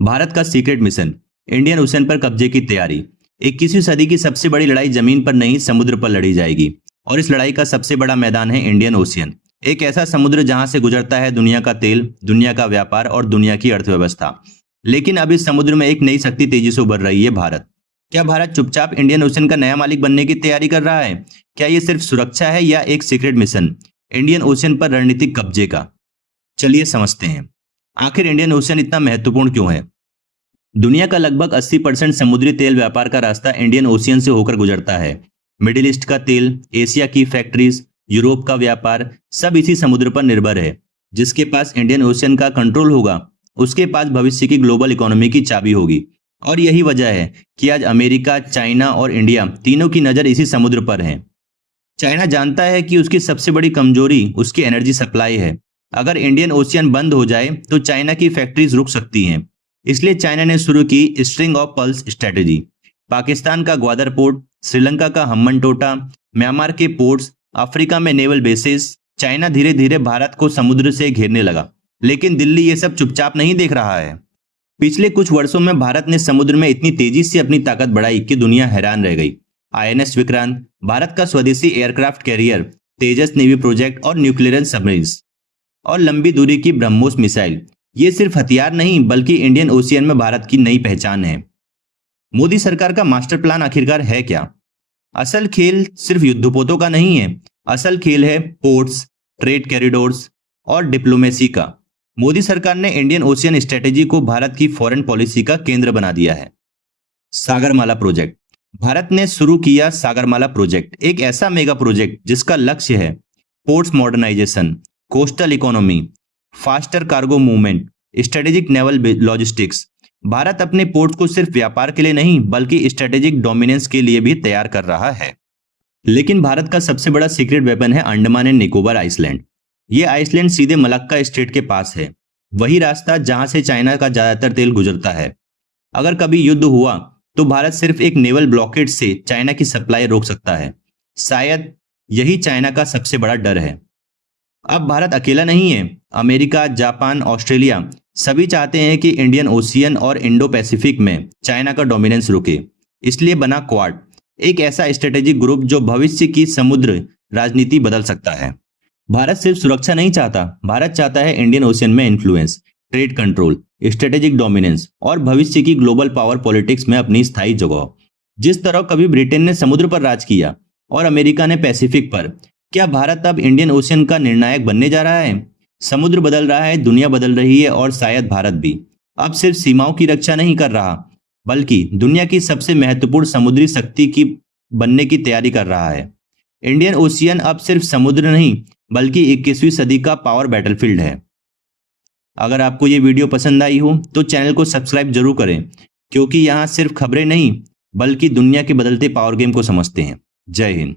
भारत का secret mission, Indian ocean पर कब्जे की तैयारी। 21वीं सदी की सबसे बड़ी लड़ाई जमीन पर नहीं, समुद्र पर लड़ी जाएगी। और इस लड़ाई का सबसे बड़ा मैदान है इंडियन ओशियन। एक ऐसा समुद्र जहां से गुजरता है दुनिया का तेल, दुनिया का व्यापार और दुनिया की अर्थव्यवस्था। लेकिन अब इस समुद्र में एक नई शक्ति तेजी से उभर रही है, भारत। क्या भारत चुपचाप इंडियन ओशन का नया मालिक बनने की तैयारी कर रहा है? क्या ये सिर्फ सुरक्षा है या एक सीक्रेट मिशन इंडियन ओशन पर रणनीतिक कब्जे का? चलिए समझते हैं, आखिर इंडियन ओशन इतना महत्वपूर्ण क्यों है। दुनिया का लगभग 80% समुद्री तेल व्यापार का रास्ता इंडियन ओशियन से होकर गुजरता है। मिडिल ईस्ट का तेल, एशिया की फैक्ट्रीज, यूरोप का व्यापार, सब इसी समुद्र पर निर्भर है। जिसके पास इंडियन ओशियन का कंट्रोल होगा, उसके पास भविष्य की ग्लोबल इकोनॉमी की चाबी होगी। और यही वजह है कि आज अमेरिका, चाइना और इंडिया तीनों की नजर इसी समुद्र पर है। चाइना जानता है कि उसकी सबसे बड़ी कमजोरी उसकी एनर्जी सप्लाई है। अगर इंडियन ओशियन बंद हो जाए तो चाइना की फैक्ट्रीज रुक सकती हैं। इसलिए चाइना ने शुरू की string of pearls strategy. Pakistan का ग्वादर पोर्ट, श्रीलंका का हम्बनटोटा, म्यांमार के पोर्ट्स, अफ्रीका में नेवल बेसेस। चाइना धीरे धीरे भारत को समुद्र से घेरने लगा। लेकिन दिल्ली ये सब चुपचाप नहीं देख रहा है। पिछले कुछ वर्षों में भारत ने समुद्र में इतनी तेजी से अपनी ताकत बढ़ाई कि दुनिया हैरान रह गई। आईएनएस विक्रांत, भारत का स्वदेशी एयरक्राफ्ट कैरियर, तेजस नेवी प्रोजेक्ट और न्यूक्लियर सबमरीन्स, और लंबी दूरी की ब्रह्मोस मिसाइल, ये सिर्फ हथियार नहीं बल्कि इंडियन ओशियन में भारत की नई पहचान है। मोदी सरकार का मास्टर प्लान आखिरकार है क्या? असल खेल सिर्फ युद्धपोतों का नहीं है। असल खेल है पोर्ट्स, ट्रेड कॉरिडोर्स और डिप्लोमेसी का। मोदी सरकार ने इंडियन ओशियन स्ट्रेटेजी को भारत की फॉरेन पॉलिसी का केंद्र बना दिया है। सागरमाला प्रोजेक्ट, भारत ने शुरू किया सागरमाला प्रोजेक्ट, एक ऐसा मेगा प्रोजेक्ट जिसका लक्ष्य है ports modernisation, coastal economy, faster cargo movement, strategic naval logistics. Bharat अपने पोर्ट को सिर्फ व्यापार के लिए नहीं बल्कि स्ट्रेटेजिक डोमिनेंस के लिए भी तैयार कर रहा है। लेकिन भारत का सबसे बड़ा सीक्रेट वेपन है अंडमान एंड निकोबार आइसलैंड। ये आइसलैंड सीधे मलक्का स्ट्रेट के पास है, वही रास्ता जहां से चाइना का ज्यादातर तेल गुजरता है। अगर कभी युद्ध हुआ तो भारत सिर्फ एक नेवल ब्लॉकेड से चाइना की सप्लाई रोक सकता है। शायद यही चाइना का सबसे बड़ा डर है। अब भारत अकेला नहीं है। अमेरिका, जापान, ऑस्ट्रेलिया सभी चाहते हैं कि इंडियन ओशियन और इंडो पैसिफिक में चाइना का डोमिनेंस रुके। इसलिए बना क्वाड, एक ऐसा स्ट्रेटेजिक ग्रुप जो भविष्य की समुद्र राजनीति बदल सकता है। भारत सिर्फ सुरक्षा नहीं चाहता, भारत चाहता है इंडियन ओशियन में influence, trade control, strategic dominance और भविष्य की ग्लोबल पावर पॉलिटिक्स में अपनी स्थायी जगह। जिस तरह कभी ब्रिटेन ने समुद्र पर राज किया और अमेरिका ने पैसिफिक पर, क्या भारत अब इंडियन ओशियन का निर्णायक बनने जा रहा है? समुद्र बदल रहा है, दुनिया बदल रही है और शायद भारत भी अब सिर्फ सीमाओं की रक्षा नहीं कर रहा बल्कि दुनिया की सबसे महत्वपूर्ण समुद्री शक्ति की बनने की तैयारी कर रहा है। इंडियन ओशियन अब सिर्फ समुद्र नहीं बल्कि 21वीं सदी का पावर बैटलफील्ड है। अगर आपको ये वीडियो पसंद आई हो तो चैनल को सब्सक्राइब जरूर करें, क्योंकि यहाँ सिर्फ खबरें नहीं बल्कि दुनिया के बदलते पावर गेम को समझते हैं। जय हिंद।